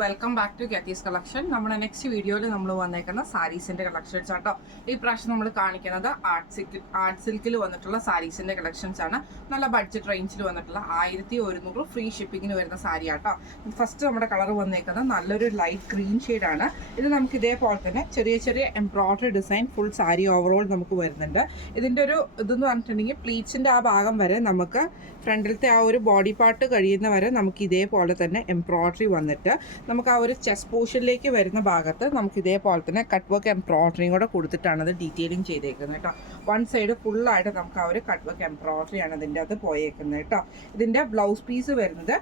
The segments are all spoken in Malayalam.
Welcome back to Getty's collection. നമ്മുടെ നെക്സ്റ്റ് വീഡിയോയിൽ നമ്മൾ വന്നേക്കുന്ന സാരീസിന്റെ കളക്ഷൻസ് ആട്ടോ. ഈ പ്രാവശ്യം നമ്മൾ കാണിക്കുന്നത് ആർട്ട് സിൽക്കിൽ വന്നിട്ടുള്ള സാരീസിന്റെ കളക്ഷൻസ് ആണ്. നല്ല ബഡ്ജറ്റ് റേഞ്ചിൽ വന്നിട്ടുള്ള 1100 ഫ്രീ ഷിപ്പിങ്ങിന് വരുന്ന സാരി ആട്ടോ. ഫസ്റ്റ് നമ്മുടെ കളർ വന്നേക്കുന്നത് നല്ലൊരു ലൈറ്റ് ഗ്രീൻ ഷെയ്ഡാണ്. ഇത് നമുക്ക് ഇതേപോലെ തന്നെ ചെറിയ ചെറിയ embroidery design full sari overall നമുക്ക് വരുന്നുണ്ട്. ഇതിൻ്റെ ഒരു ഇതെന്ന് പറഞ്ഞിട്ടുണ്ടെങ്കിൽ പ്ലീറ്റ്സിൻ്റെ ആ ഭാഗം വരെ നമുക്ക് ഫ്രണ്ടിലത്തെ ആ ഒരു ബോഡി പാർട്ട് കഴിയുന്ന വരെ നമുക്ക് ഇതേപോലെ തന്നെ എംബ്രോയിഡറി വന്നിട്ട് നമുക്ക് ആ ഒരു ചെസ്റ്റ് പോർഷനിലേക്ക് വരുന്ന ഭാഗത്ത് നമുക്ക് ഇതേപോലെ തന്നെ കട്ട് വർക്ക് എംബ്രോയിഡറിയും കൂടെ കൊടുത്തിട്ടാണ് അത് ഡീറ്റെയിലിംഗ് ചെയ്തേക്കുന്നത് കേട്ടോ. വൺ സൈഡ് ഫുള്ളായിട്ട് നമുക്ക് ആ ഒരു കട്ട് വർക്ക് എംബ്രോയിഡറി ആണ് ഇതിൻ്റെ അത് പോയേക്കുന്നത് കേട്ടോ. ഇതിൻ്റെ ബ്ലൗസ് പീസ് വരുന്നത്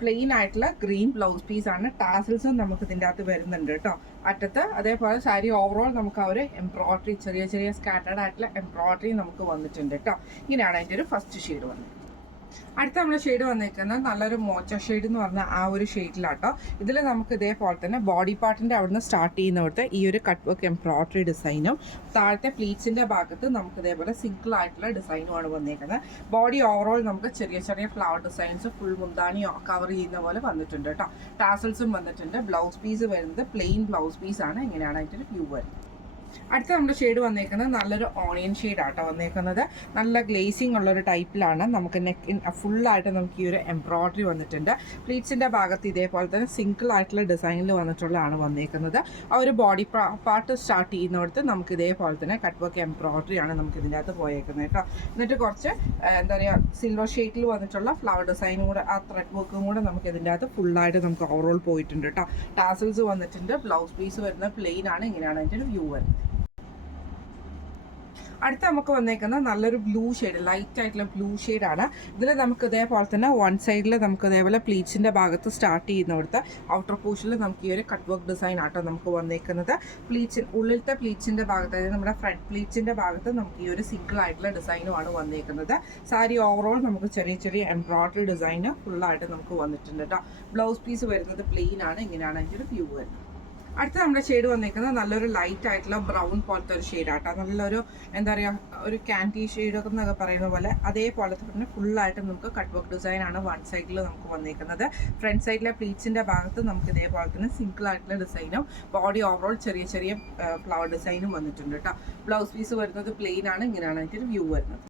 പ്ലെയിൻ ആയിട്ടുള്ള ഗ്രീൻ ബ്ലൗസ് പീസാണ്. ടാസിൽസും നമുക്ക് ഇതിൻ്റെ അകത്ത് വരുന്നുണ്ട് കേട്ടോ അറ്റത്ത്. അതേപോലെ സാരി ഓവറോൾ നമുക്ക് ആ ഒരു എംബ്രോയിഡറി ചെറിയ ചെറിയ സ്കാറ്റേർഡ് ആയിട്ടുള്ള എംബ്രോയിഡറി നമുക്ക് വന്നിട്ടുണ്ട് കേട്ടോ. ഇങ്ങനെയാണ് അതിൻ്റെ ഒരു ഫസ്റ്റ് ഷെയ്ഡ് വന്നത്. അടുത്ത നമ്മുടെ ഷെയ്ഡ് വന്നിരിക്കുന്നത് നല്ലൊരു മോച്ച ഷെയ്ഡ് എന്ന് പറഞ്ഞാൽ ആ ഒരു ഷെയ്ഡിലാട്ടോ. ഇതിൽ നമുക്ക് ഇതേപോലെ തന്നെ ബോഡി പാർട്ടിൻ്റെ അവിടുന്ന് സ്റ്റാർട്ട് ചെയ്യുന്നിടത്ത് ഈ ഒരു കട്ട് വർക്ക് എംബ്രോയിഡറി ഡിസൈനും താഴത്തെ പ്ലീറ്റ്സിൻ്റെ ഭാഗത്ത് നമുക്ക് ഇതേപോലെ സിംഗിൾ ആയിട്ടുള്ള ഡിസൈനുമാണ് വന്നിരിക്കുന്നത്. ബോഡി ഓവറോൾ നമുക്ക് ചെറിയ ചെറിയ ഫ്ലവർ ഡിസൈൻസ് ഫുൾ മുന്താണി കവർ ചെയ്യുന്ന പോലെ വന്നിട്ടുണ്ട് കേട്ടോ. ടാസൽസും വന്നിട്ടുണ്ട്. ബ്ലൗസ് പീസ് വരുന്നത് പ്ലെയിൻ ബ്ലൗസ് പീസാണ്. ഇങ്ങനെയാണ് അതിൻ്റെ ഒരു വ്യൂ വരുന്നത്. അടുത്ത നമ്മുടെ ഷെയ്ഡ് വന്നേക്കുന്നത് നല്ലൊരു ഓണിയൻ ഷെയ്ഡാട്ടോ വന്നേക്കുന്നത്. നല്ല ഗ്ലേസിങ് ഉള്ളൊരു ടൈപ്പിലാണ്. നമുക്ക് ഫുള്ളായിട്ട് നമുക്ക് ഈ ഒരു എംബ്രോയിഡറി വന്നിട്ടുണ്ട്. പ്ലീറ്റ്സിൻ്റെ ഭാഗത്ത് ഇതേപോലെ തന്നെ സിംഗിൾ ആയിട്ടുള്ള ഡിസൈനിൽ വന്നിട്ടുള്ളതാണ് വന്നേക്കുന്നത്. ആ ഒരു ബോഡി പാർട്ട് സ്റ്റാർട്ട് ചെയ്യുന്നിടത്ത് നമുക്ക് ഇതേപോലെ തന്നെ കട്ട് വർക്ക് എംബ്രോയിഡറി ആണ് നമുക്ക് ഇതിൻ്റെ അകത്ത് പോയേക്കുന്നത് കേട്ടോ. എന്നിട്ട് കുറച്ച് എന്താ പറയുക സിൽവർ ഷെയ്ഡിൽ വന്നിട്ടുള്ള ഫ്ലവർ ഡിസൈനും കൂടെ ആ ത്രെഡ് വർക്കും കൂടെ നമുക്ക് ഇതിൻ്റെ അകത്ത് ഫുള്ളായിട്ട് നമുക്ക് ഓവറോൾ പോയിട്ടുണ്ട് കേട്ടോ. ടാസൽസ് വന്നിട്ടുണ്ട്. ബ്ലൗസ് പീസ് വരുന്നത് പ്ലെയിൻ ആണ്. ഇങ്ങനെയാണ് അതിൻ്റെ ഒരു വ്യൂ വരുന്നത്. അടുത്ത നമുക്ക് വന്നേക്കുന്നത് നല്ലൊരു ബ്ലൂ ഷെയ്ഡ്, ലൈറ്റ് ആയിട്ടുള്ള ബ്ലൂ ഷെയ്ഡാണ്. ഇതിൽ നമുക്ക് ഇതേപോലെ തന്നെ വൺ സൈഡിൽ നമുക്ക് ഇതേപോലെ പ്ലീറ്റ്സിൻ്റെ ഭാഗത്ത് സ്റ്റാർട്ട് ചെയ്യുന്നിടത്ത് ഔട്ടർ പോർഷനിൽ നമുക്ക് ഈ ഒരു കട്ട് വർക്ക് ഡിസൈൻ ആട്ടോ നമുക്ക് വന്നേക്കുന്നത്. ഉള്ളിലത്തെ പ്ലീറ്റ്സിൻ്റെ ഭാഗത്ത്, അതായത് നമ്മുടെ ഫ്രണ്ട് പ്ലീറ്റ്സിൻ്റെ ഭാഗത്ത് നമുക്ക് ഈ ഒരു സിംഗിൾ ആയിട്ടുള്ള ഡിസൈനുമാണ് വന്നേക്കുന്നത്. സാരി ഓവറോൾ നമുക്ക് ചെറിയ ചെറിയ എംബ്രോയിഡറി ഡിസൈന് ഫുള്ളായിട്ട് നമുക്ക് വന്നിട്ടുണ്ട് കേട്ടോ. ബ്ലൗസ് പീസ് വരുന്നത് പ്ലെയിൻ ആണ്. ഇങ്ങനെയാണ് അതിൻ്റെ ഒരു വ്യൂ വരുന്നത്. അടുത്ത നമ്മുടെ ഷെയ്ഡ് വന്നിരിക്കുന്നത് നല്ലൊരു ലൈറ്റ് ആയിട്ടുള്ള ബ്രൗൺ പോലത്തെ ഒരു ഷെയ്ഡാട്ടോ. നല്ലൊരു എന്താ പറയുക ഒരു ക്യാൻഡി ഷെയ്ഡൊക്കെ എന്നൊക്കെ പറയുന്ന പോലെ അതേപോലെ തന്നെ ഫുള്ളായിട്ട് നമുക്ക് കട്ട് വർക്ക് ഡിസൈനാണ് വൺ സൈഡിൽ നമുക്ക് വന്നിരിക്കുന്നത്. ഫ്രണ്ട് സൈഡിലെ പ്ലീറ്റ്സിൻ്റെ ഭാഗത്ത് നമുക്ക് ഇതേപോലെ തന്നെ സിംഗിൾ ആയിട്ടുള്ള ഡിസൈനും ബോഡി ഓവറോൾ ചെറിയ ചെറിയ ഫ്ലവർ ഡിസൈനും വന്നിട്ടുണ്ട് കേട്ടോ. ബ്ലൗസ് പീസ് വരുന്നത് പ്ലെയിൻ ആണ്. ഇങ്ങനെയാണ് അതിൻ്റെ ഒരു വ്യൂ വരുന്നത്.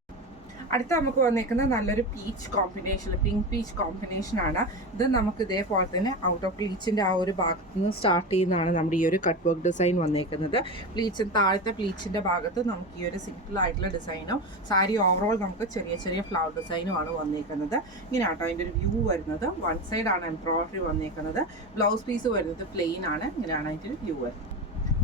അടുത്ത നമുക്ക് വന്നേക്കുന്നത് നല്ലൊരു peach combination, pink peach combination ആണ്. ഇത് നമുക്ക് ഇതേപോലെ തന്നെ ഔട്ട് ഓഫ് പ്ലീച്ചിൻ്റെ ആ ഒരു ഭാഗത്ത് നിന്ന് സ്റ്റാർട്ട് ചെയ്യുന്നതാണ് നമ്മുടെ ഈ ഒരു കട്ട് വർക്ക് ഡിസൈൻ വന്നേക്കുന്നത്. താഴത്തെ പ്ലീച്ചിൻ്റെ ഭാഗത്ത് നമുക്ക് ഈ ഒരു സിംപിൾ ആയിട്ടുള്ള ഡിസൈനും സാരി ഓവറോൾ നമുക്ക് ചെറിയ ചെറിയ ഫ്ലവർ ഡിസൈനുമാണ് വന്നേക്കുന്നത്. ഇങ്ങനെ ആട്ടോ അതിൻ്റെ ഒരു വ്യൂ വരുന്നത്. വൺ സൈഡാണ് എംബ്രോയിഡറി വന്നേക്കുന്നത്. ബ്ലൗസ് പീസ് വരുന്നത് പ്ലെയിൻ ആണ്. ഇങ്ങനെയാണ് അതിൻ്റെ ഒരു വ്യൂ വരുന്നത്.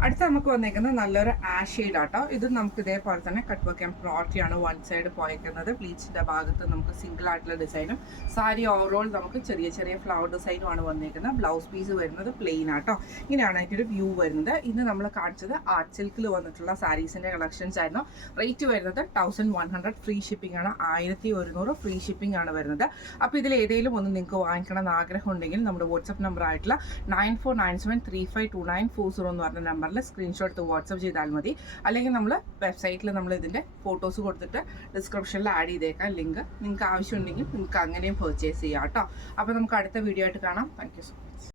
അടുത്ത നമുക്ക് വന്നേക്കുന്നത് നല്ലൊരു ആഷ് ഷെയ്ഡ് ആട്ടോ. ഇത് നമുക്ക് ഇതേപോലെ തന്നെ കട്ട് വർക്ക് എംബ്രോയിഡറി ആണ് വൺ സൈഡ് പോയേക്കുന്നത്. പ്ലീറ്റ്സിൻ്റെ ഭാഗത്ത് നമുക്ക് സിംഗിൾ ആയിട്ടുള്ള ഡിസൈനും സാരി ഓവറോൾ നമുക്ക് ചെറിയ ചെറിയ ഫ്ലവർ ഡിസൈനും ആണ് വന്നേക്കുന്നത്. ബ്ലൗസ് പീസ് വരുന്നത് പ്ലെയിൻ ആട്ടോ. ഇങ്ങനെയാണ് അതിൻ്റെ ഒരു വ്യൂ വരുന്നത്. ഇന്ന് നമ്മൾ കാണിച്ചത് ആർട്ട് സിൽക്കിൽ വന്നിട്ടുള്ള സാരീസിൻ്റെ കളക്ഷൻസ് ആയിരുന്നു. റേറ്റ് വരുന്നത് 1100 ഫ്രീ ഷിപ്പിംഗ് ആണ്. 1100 ഫ്രീ ഷിപ്പിംഗ് ആണ് വരുന്നത്. അപ്പോൾ ഇതിൽ ഏതെങ്കിലും ഒന്ന് നിങ്ങൾക്ക് വാങ്ങിക്കണം എന്ന് ആഗ്രഹം ഉണ്ടെങ്കിൽ നമ്മുടെ വാട്സപ്പ് നമ്പർ ആയിട്ടുള്ള 9497352940 എന്ന് പറഞ്ഞ നമ്പർ സ്ക്രീൻഷോട്ട് എടുത്ത് വാട്സപ്പ് ചെയ്താൽ മതി. അല്ലെങ്കിൽ നമ്മൾ വെബ്സൈറ്റിൽ നമ്മൾ ഇതിൻ്റെ ഫോട്ടോസ് കൊടുത്തിട്ട് ഡിസ്ക്രിപ്ഷനിൽ ആഡ് ചെയ്തേക്കാം ലിങ്ക്. നിങ്ങൾക്ക് ആവശ്യമുണ്ടെങ്കിൽ നിങ്ങൾക്ക് അങ്ങനെയും പർച്ചേസ് ചെയ്യാം കേട്ടോ. അപ്പോൾ നമുക്ക് അടുത്ത വീഡിയോ ആയിട്ട് കാണാം. Thank you so much.